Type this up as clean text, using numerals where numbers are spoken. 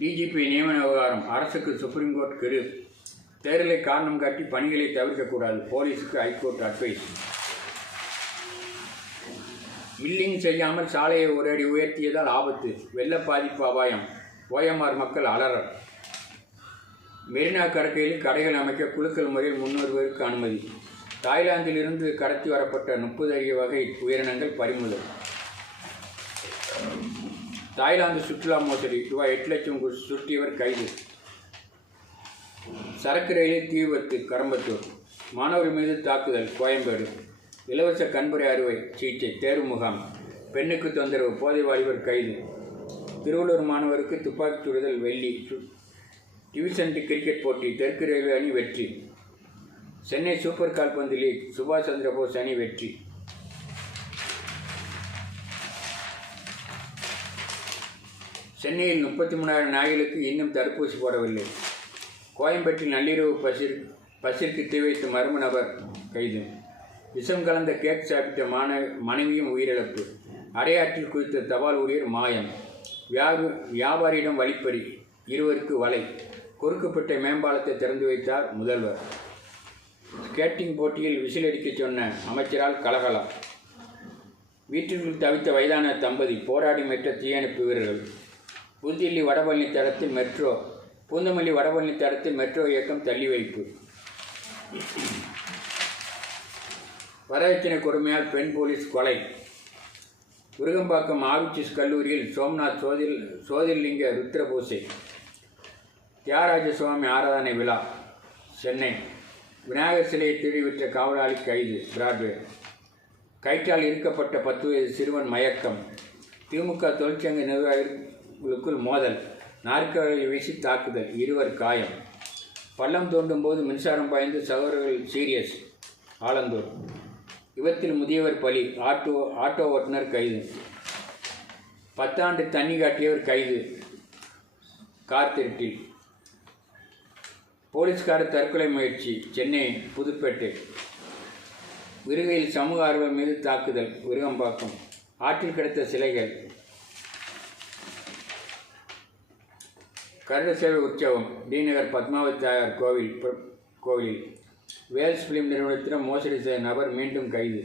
DGP நியமன விவகாரம் அரசுக்கு சுப்ரீம் கோர்ட் கெடு. தேர்தலை காரணம் காட்டி பணிகளை தவிர்க்கக்கூடாது. போலீஸுக்கு ஹைகோர்ட் அட்வைஸ். மில்லிங் செய்யாமல் சாலையை ஒரு அடி உயர்த்தியதால் ஆபத்து. வெள்ள பாதிப்பு அபாயம். ஓஎம்ஆர் மக்கள் அலறல். மெரினா கடற்கரையில் கடைகள் அமைக்க குலுக்கல் முறையில் 300 பேருக்கு அனுமதி. தாய்லாந்திலிருந்து கடத்தி வரப்பட்ட 30 அரிய வகை உயிரினங்கள் பறிமுதல். தாய்லாந்து சுற்றுலா மோசடி ரூபாய் 8 லட்சம் சுட்டியவர் கைது. சரக்கு ரயிலில் தீ விபத்து கரம்பத்தூர். மாணவர் மீது தாக்குதல் கோயம்பேடு. இலவச கண்புரை அறுவை சிகிச்சை தேர்வு முகாம். பெண்ணுக்கு தொந்தரவு போதை வாலிபர் கைது. திருவள்ளூர் மாணவருக்கு துப்பாக்கிச் சுடுதல் வெள்ளி. டிவிஷன் கிரிக்கெட் போட்டி தெற்கு ரயில்வே அணி வெற்றி. சென்னை சூப்பர் கால்பந்து லீக் சுபாஷ் சந்திர போஸ் அணி வெற்றி. சென்னையில் 33,000 நாய்களுக்கு இன்னும் தடுப்பூசி போடவில்லை. கோயம்பேட்டில் நள்ளிரவு பசிற்கு தீ வைத்த மர்ம நபர் கைது. விஷம் கலந்த கேக் சாப்பிட்ட மனைவியும் உயிரிழப்பு. அடையாற்றில் குதித்த தபால் ஊழியர் மாயம். வியாபாரியிடம் வழிப்பறி. 20க்கு வலை. குறுக்குப்பட்ட மேம்பாலத்தை திறந்து வைத்தார் முதல்வர். ஸ்கேட்டிங் போட்டியில் விசிலடிக்க சொன்ன அமைச்சரால் கலகலம். வீட்டிற்குள் தவித்த வயதான தம்பதி போராடி மீட்ட தீயணைப்பு வீரர்கள். புதுதில்லி வடபழனி தடத்தில் மெட்ரோ. பூந்தமல்லி வடபழனி தடத்தில் மெட்ரோ இயக்கம் தள்ளி வைப்பு. வரதட்சணை கொடுமையால் பெண் போலீஸ் கொலை. விருகம்பாக்கம் ஆவிச்சிஸ் கல்லூரியில் சோம்நாத் சோதிர்லிங்க ருத்ர பூசை. தியாகராஜ சுவாமி ஆராதனை விழா. சென்னை விநாயகர் சிலையை திருடி விற்ற காவலாளி கைது பிராட்வே. கயிற்றால் இருக்கப்பட்ட 10 வயது சிறுவன் மயக்கம். திமுக தொழிற்சங்க நிர்வாகிகளுக்குள் மோதல். நாற்காலியில் வீசி தாக்குதல் 20 காயம். பள்ளம் தோண்டும் போது மின்சாரம் பாய்ந்து சகோதரர்கள் சீரியஸ். ஆலந்தூர் விபத்தில் முதியவர் பலி. ஆட்டோ ஓட்டுநர் கைது. 10 ஆண்டு தண்ணி காட்டியவர் கைது கார் திருட்டில். போலீஸ்காரர் தற்கொலை முயற்சி. சென்னை புதுப்பேட்டை. விருகையில் சமூக ஆர்வலர் மீது தாக்குதல். விருகம்பாக்கம் ஆற்றில் கிடந்த சிலைகள். கருட சேவை உற்சவம். டிநகர் பத்மாவதி தாயார் கோவிலில் வேல்ஸ் பிலிம் நிறுவனத்திடம் மோசடி செய்த நபர் மீண்டும் கைது.